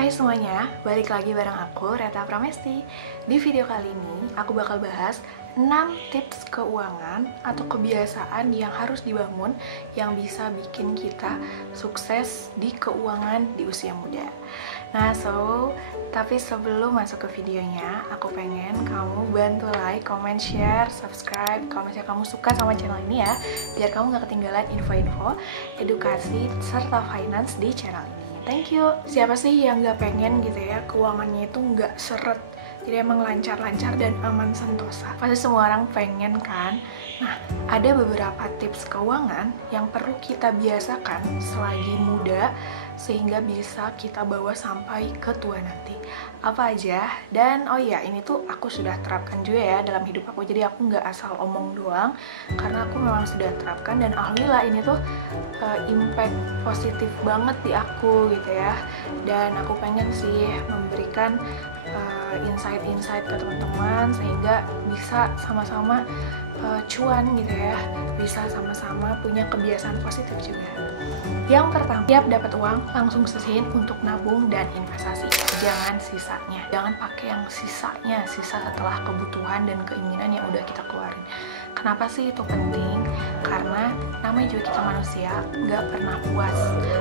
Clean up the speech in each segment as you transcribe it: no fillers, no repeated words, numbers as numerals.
Hai semuanya, balik lagi bareng aku, Reta Pramesti. Di video kali ini, aku bakal bahas 6 tips keuangan atau kebiasaan yang harus dibangun yang bisa bikin kita sukses di keuangan di usia muda. Nah, tapi sebelum masuk ke videonya, aku pengen kamu bantu like, comment, share, subscribe kalau misalnya kamu suka sama channel ini ya, biar kamu gak ketinggalan info-info, edukasi, serta finance di channel ini. Thank you. Siapa sih yang gak pengen gitu ya keuangannya itu gak seret, jadi emang lancar-lancar dan aman sentosa? Pasti semua orang pengen kan? Nah, ada beberapa tips keuangan yang perlu kita biasakan selagi muda sehingga bisa kita bawa sampai ke tua nanti. Apa aja? Dan oh iya, ini tuh aku sudah terapkan juga ya dalam hidup aku. Jadi aku nggak asal omong doang, karena aku memang sudah terapkan dan alhamdulillah ini tuh impact positif banget di aku gitu ya. Dan aku pengen sih memberikan insight-insight ke teman-teman sehingga bisa sama-sama cuan gitu ya, bisa sama-sama punya kebiasaan positif juga. Yang pertama, tiap dapat uang langsung sisihin untuk nabung dan investasi, jangan sisanya. Jangan pakai yang sisanya, sisa setelah kebutuhan dan keinginan yang udah kita keluarin. Kenapa sih itu penting? Karena namanya juga kita manusia, nggak pernah puas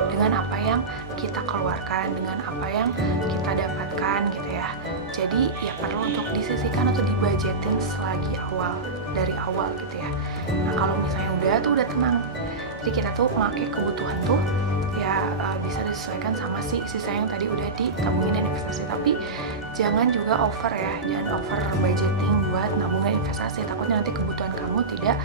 dengan apa yang kita keluarkan, dengan apa yang kita dapatkan gitu ya. Jadi ya perlu untuk disisihkan atau dibudgetin dari awal gitu ya. Nah kalau misalnya udah tenang, jadi kita tuh pakai kebutuhan tuh ya bisa disesuaikan sama sisa yang tadi udah ditabungin dan investasi. Tapi jangan juga over ya, jangan over budgeting buat nabung dan investasi, takutnya nanti kebutuhan kamu tidak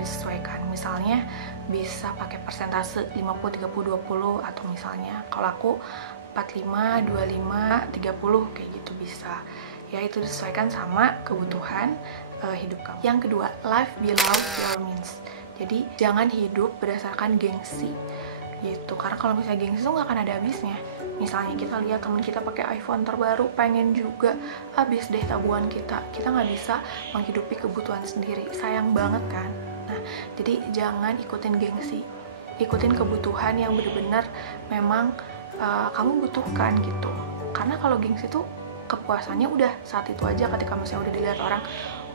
disesuaikan. Misalnya bisa pakai persentase 50-30-20, atau misalnya kalau aku 45-25-30 kayak gitu bisa ya, itu disesuaikan sama kebutuhan hidup kamu. Yang kedua, live below your means. Jadi jangan hidup berdasarkan gengsi gitu, karena kalau misalnya gengsi itu nggak akan ada habisnya. Misalnya kita lihat teman kita pakai iPhone terbaru, pengen juga, habis deh tabungan kita nggak bisa menghidupi kebutuhan sendiri, sayang banget kan. Nah jadi jangan ikutin gengsi, ikutin kebutuhan yang benar-benar memang kamu butuhkan gitu. Karena kalau gengsi tuh kepuasannya udah saat itu aja, ketika misalnya udah dilihat orang,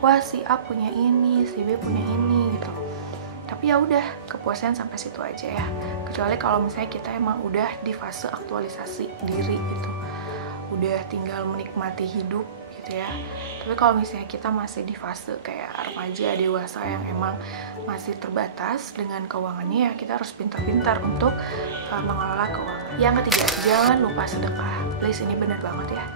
wah si A punya ini, si B punya ini gitu. Tapi ya udah, kepuasan sampai situ aja ya. Kecuali kalau misalnya kita emang udah di fase aktualisasi diri gitu, udah tinggal menikmati hidup gitu ya. Tapi kalau misalnya kita masih di fase kayak remaja, dewasa yang emang masih terbatas dengan keuangannya, ya kita harus pintar-pintar untuk mengelola keuangan. Yang ketiga, jangan lupa sedekah. Please, ini bener banget ya.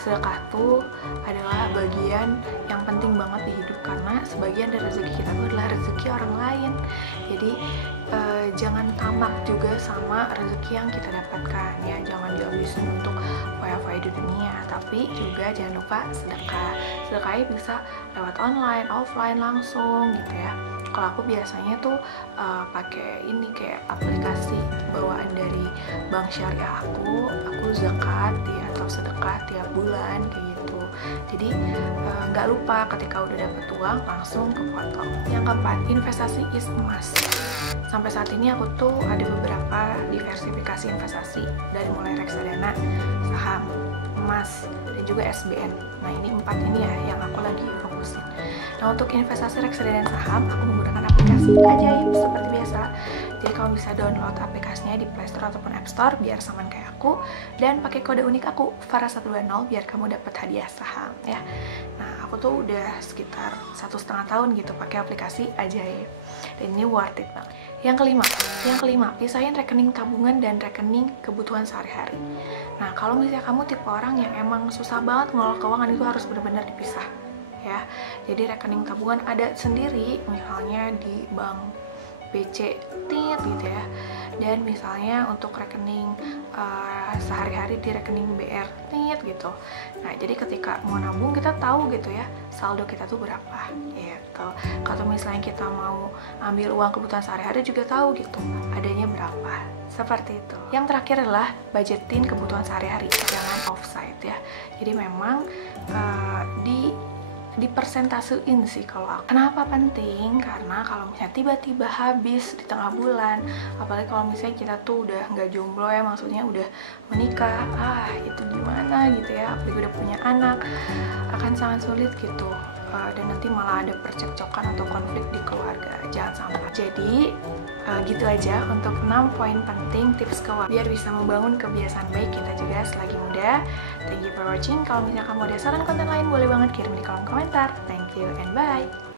Sedekah tuh adalah bagian yang penting banget di hidup, karena sebagian dari rezeki kita tuh adalah rezeki orang lain. Jadi jangan tamak juga sama rezeki yang kita dapatkan ya, jangan dihabisin untuk foya-foya di dunia, tapi juga jangan lupa sedekah. Sedekahnya bisa lewat online, offline, langsung gitu ya. Kalau aku biasanya tuh pakai ini kayak aplikasi bawaan dari bank syariah aku zakat ya, atau sedekah tiap bulan kayak gitu. Jadi nggak lupa ketika udah dapet uang langsung kepotong. Yang keempat, investasi is must. Sampai saat ini aku tuh ada beberapa diversifikasi investasi, dari mulai reksadana, saham, emas, dan juga SBN. Nah ini 4 ini ya yang aku lagi fokusin. Nah untuk investasi reksadana dan saham, aku menggunakan aplikasi Ajaib seperti biasa. Jadi kamu bisa download aplikasinya di Play Store ataupun App Store biar sama kayak aku, dan pakai kode unik aku Farah120 biar kamu dapat hadiah saham ya. Nah aku tuh udah sekitar 1,5 tahun gitu pakai aplikasi Ajaib, dan ini worth it banget. Yang kelima, pisahin rekening tabungan dan rekening kebutuhan sehari-hari. Nah kalau misalnya kamu tipe orang yang emang susah banget ngelola keuangan, itu harus benar-benar dipisah ya. Jadi rekening tabungan ada sendiri, misalnya di bank BC gitu ya, dan misalnya untuk rekening sehari-hari di rekening BR gitu. Nah jadi ketika mau nabung kita tahu gitu ya saldo kita tuh berapa gitu. Kalau misalnya kita mau ambil uang kebutuhan sehari-hari juga tahu gitu adanya berapa, seperti itu. Yang terakhir adalah budgetin kebutuhan sehari-hari, jangan offside ya. Jadi memang di dipersentasuin sih kalau aku. Kenapa penting? Karena kalau misalnya tiba-tiba habis di tengah bulan, apalagi kalau misalnya kita tuh udah nggak jomblo ya, maksudnya udah menikah, itu gimana gitu ya, apalagi udah punya anak, akan sangat sulit gitu. Dan nanti malah ada percekcokan atau konflik di keluarga. Jangan sampai. Jadi gitu aja untuk 6 poin penting tips keuangan biar bisa membangun kebiasaan baik kita juga selagi muda. Thank you for watching. Kalau misalnya kamu ada saran konten lain, boleh banget kirim di kolom komentar. Thank you and bye.